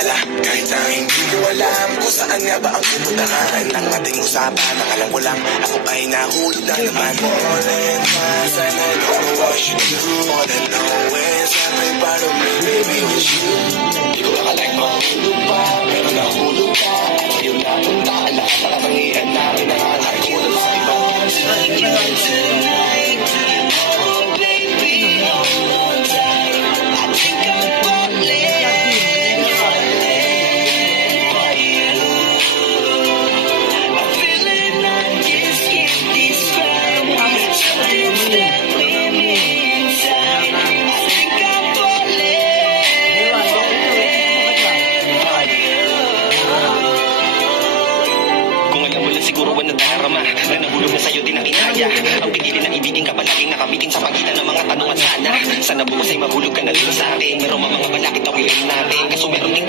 alaala. Kahit na hindi ko alam kung saan nga ba ang pupuntahan ng ating usapan. Ang alam ko lang, ako ay nahulog na naman. More than once, I know what you do. All I know is every part of me, baby, with you. Di ko akalain mahulog pa, pero nahulog ka. At ngayon napunta, lahat na katangian namin ang nakakulog sa iba. Siguro ang nadarama na nahulog na sa'yo din ang inaya. Ang pigilin na ibigin ka palaging nakabitin sa pagitan ng mga tanong at sana. Sana bukas ay mahulog ka na din sa akin. Meron mga balakit tawilin natin.